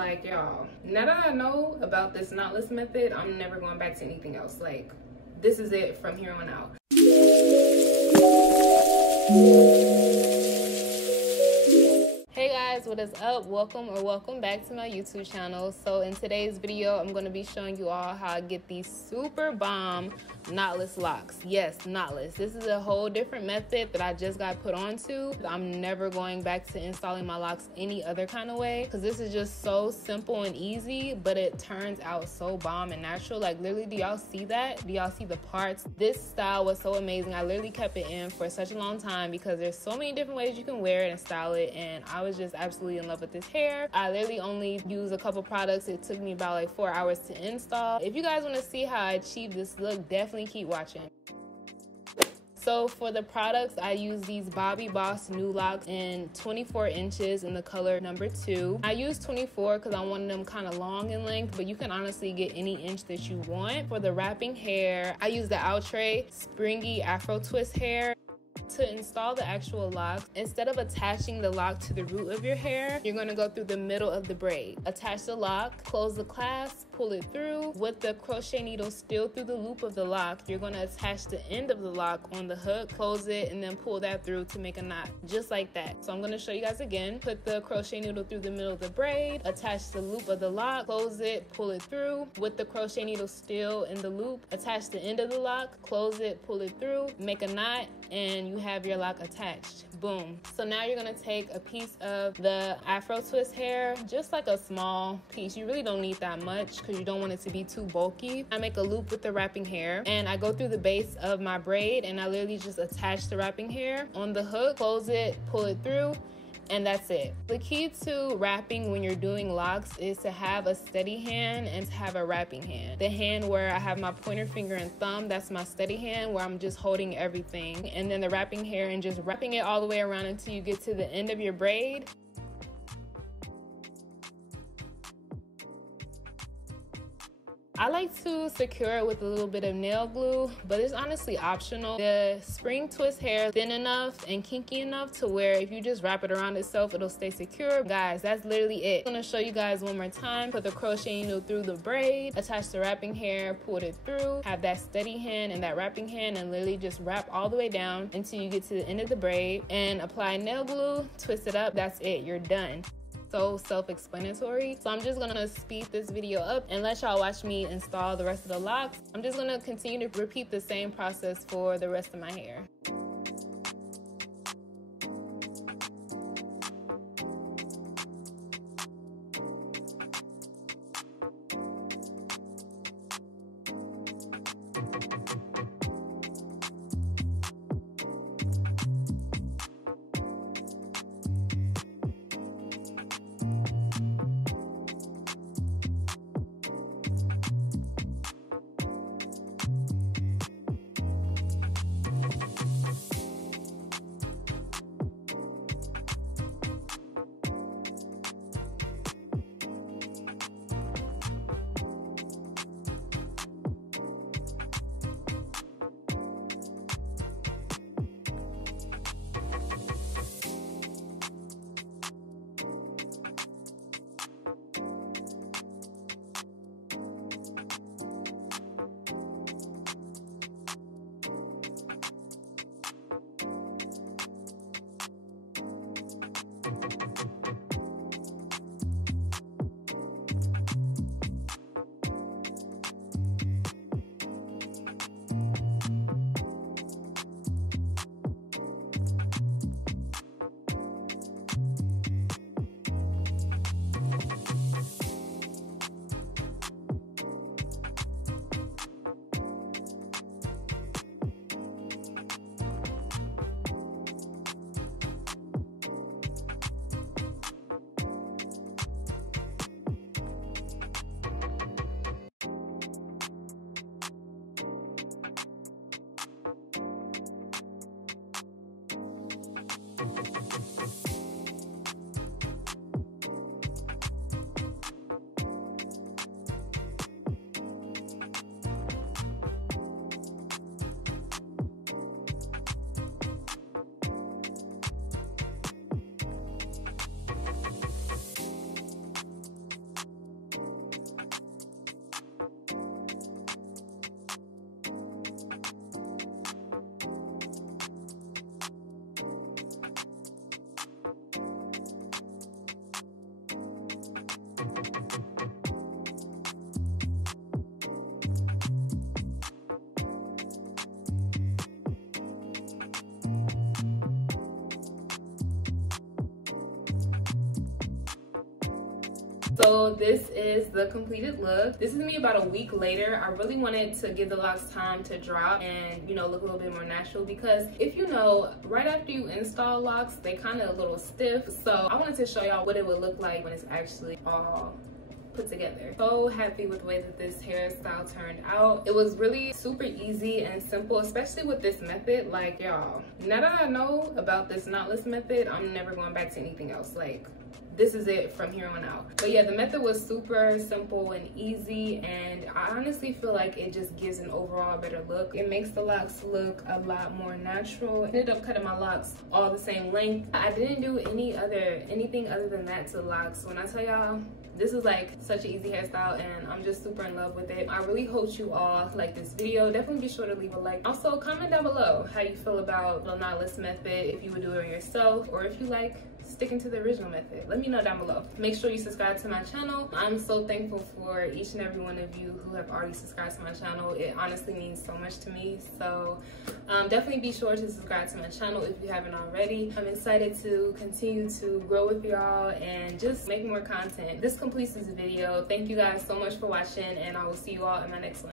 Like, y'all, now that I know about this knotless method, I'm never going back to anything else. Like, this is it from here on out. Hey guys, what is up? Welcome back to my YouTube channel. So in today's video, I'm going to be showing you all how I get these super bomb knotless locks. Yes, knotless. This is a whole different method that I just got put onto. I'm never going back to installing my locks any other kind of way, because this is just so simple and easy, but it turns out so bomb and natural. Like, literally, do y'all see that? Do y'all see the parts? This style was so amazing. I literally kept it in for such a long time because there's so many different ways you can wear it and style it, and I was just absolutely in love with this hair. I literally only used a couple products. It took me about like 4 hours to install. If you guys want to see how I achieved this look, definitely keep watching. So for the products, I use these Bobbi Boss Nu Locs in 24 inches in the color number 2. I use 24 because I wanted them kind of long in length, but you can honestly get any inch that you want. For the wrapping hair, I use the Outre Springy Afro Twist hair. To install the actual locks, instead of attaching the lock to the root of your hair, you're going to go through the middle of the braid. Attach the lock, close the clasp, pull it through. With the crochet needle still through the loop of the lock, you're going to attach the end of the lock on the hook, close it, and then pull that through to make a knot, just like that. So I'm going to show you guys again. Put the crochet needle through the middle of the braid, attach the loop of the lock, close it, pull it through. With the crochet needle still in the loop, attach the end of the lock, close it, pull it through, make a knot, and you have your lock attached. Boom. So now you're gonna take a piece of the Afro Twist hair, just like a small piece. You really don't need that much because you don't want it to be too bulky. I make a loop with the wrapping hair, and I go through the base of my braid, and I literally just attach the wrapping hair on the hook, close it, pull it through, and that's it. The key to wrapping when you're doing locks is to have a steady hand and to have a wrapping hand. The hand where I have my pointer finger and thumb, that's my steady hand where I'm just holding everything. And then the wrapping hair and just wrapping it all the way around until you get to the end of your braid. I like to secure it with a little bit of nail glue, but it's honestly optional. The spring twist hair is thin enough and kinky enough to where if you just wrap it around itself, it'll stay secure. Guys, that's literally it. I'm gonna show you guys one more time. Put the crochet needle through the braid, attach the wrapping hair, pull it through, have that steady hand and that wrapping hand, and literally just wrap all the way down until you get to the end of the braid, and apply nail glue, twist it up. That's it, you're done. So self-explanatory. So I'm just gonna speed this video up and let y'all watch me install the rest of the locks. I'm just gonna continue to repeat the same process for the rest of my hair. So this is the completed look. This is me about a week later. I really wanted to give the locks time to drop and, you know, look a little bit more natural, because if you know, right after you install locks, they kind of a little stiff. So I wanted to show y'all what it would look like when it's actually all put together. So happy with the way that this hairstyle turned out. It was really super easy and simple, especially with this method. Like, y'all, now that I know about this knotless method, I'm never going back to anything else. Like, this is it from here on out. But yeah, the method was super simple and easy, and I honestly feel like it just gives an overall better look. It makes the locks look a lot more natural. I ended up cutting my locks all the same length. I didn't do anything other than that to the locks. When I tell y'all, this is like such an easy hairstyle and I'm just super in love with it. I really hope you all like this video. Definitely be sure to leave a like. Also, comment down below how you feel about the knotless method, if you would do it on yourself or if you like sticking to the original method. Let me know down below. Make sure you subscribe to my channel. I'm so thankful for each and every one of you who have already subscribed to my channel. It honestly means so much to me. So definitely be sure to subscribe to my channel if you haven't already. I'm excited to continue to grow with y'all and just make more content. This completes this video. Thank you guys so much for watching, and I will see you all in my next one.